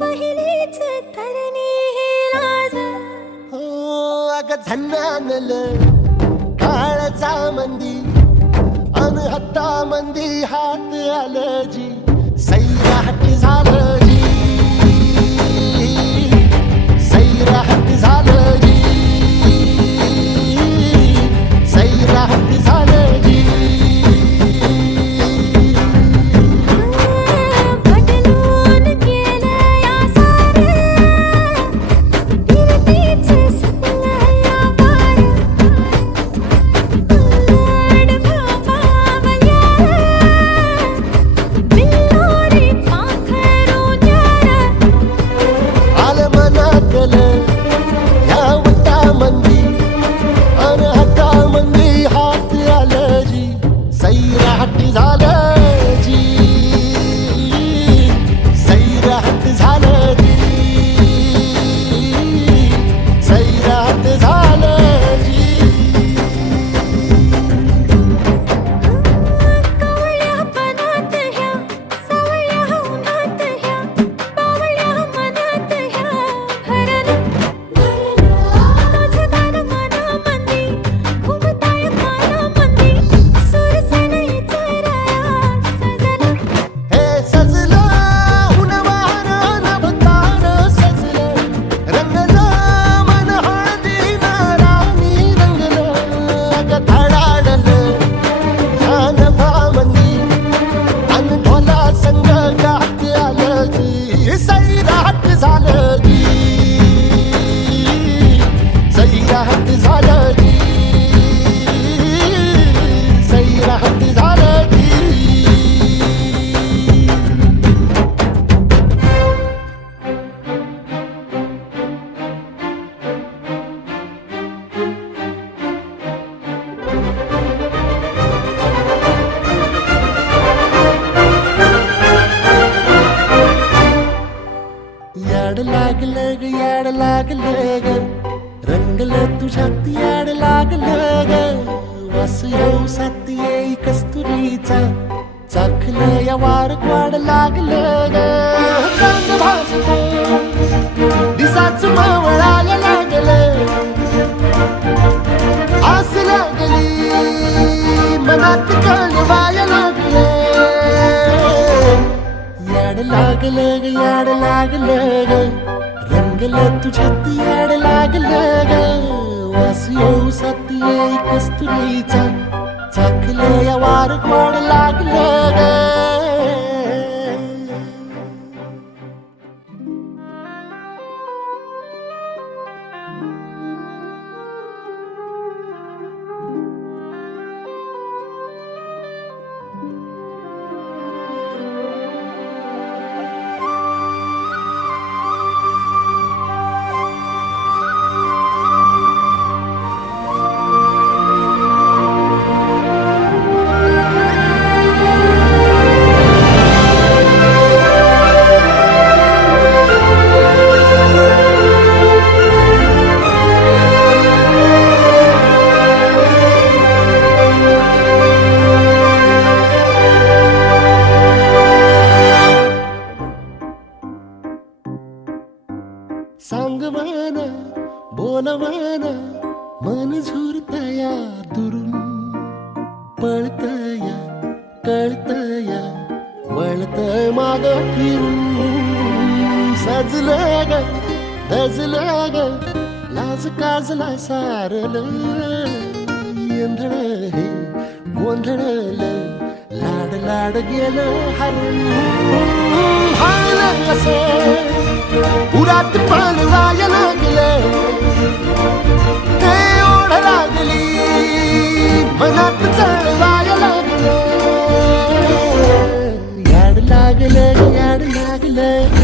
पहिलीच तरणी ही लाज हो अग झन्नानल काळचा मंदी अन हत्ता मंदी हात आलं जी सैराट झालं जी सैराट झालं जी सैराट झालं जी बदलून केलं या सारं फिरतीच सपनं या पार उलट भाबावल्या बिल्लोरी पाखरू न्यारा आलं मनातल ह्या वटामंदी अन हातामंदी हात आलं जी सैराट झालं जी सैराट झालं जी सैराट झालं जी कवळ्या पणात ह्या सावळ्या उन्हात ह्या बावळ्या मनात ह्या भरलं तुझं गाणं मनामंदी घुमताय कानामंदी सूर सनईचा राया सजला हे सजलं हुनवार नभतार सजलं रंगलं मन हळदीनं राणी रंगलं अग धडाडलं ह्या नभामंदी अन ढोला संग गात आलं जी सैराट झालं जी सैराट झालं जी सैराट झालं जी याड लागलं ग याड लागलं ग रंगलं तुझ्यात याड लागलं ग वास येऊ साथ येई कस्तुरीचा चाखलं या वार वाड लागलं ग चांग भासलं दिसाच मावळायला लागलं आस लागली मनात कळवायला लागलं याड लागलं ग याड लागलं ग रंगलं तुझ्यात याड लागलं ग वास येऊ साथ येई कस्तुरीचा चाखलं या वार गोड लागलं ग सांगवाना बोलवाना मन झुरतया दुरून पळतया कळतया वळतय माग फिरून सजलं ग दजलं ग लाज काजला सारलं येंधळ हे गोंधळलं लाड लाड गेलं हरून हायलं असं उरात पालवाया लागलं ते ओढ लागली मनात चळवाया लागलं याड लागलं याड लागलं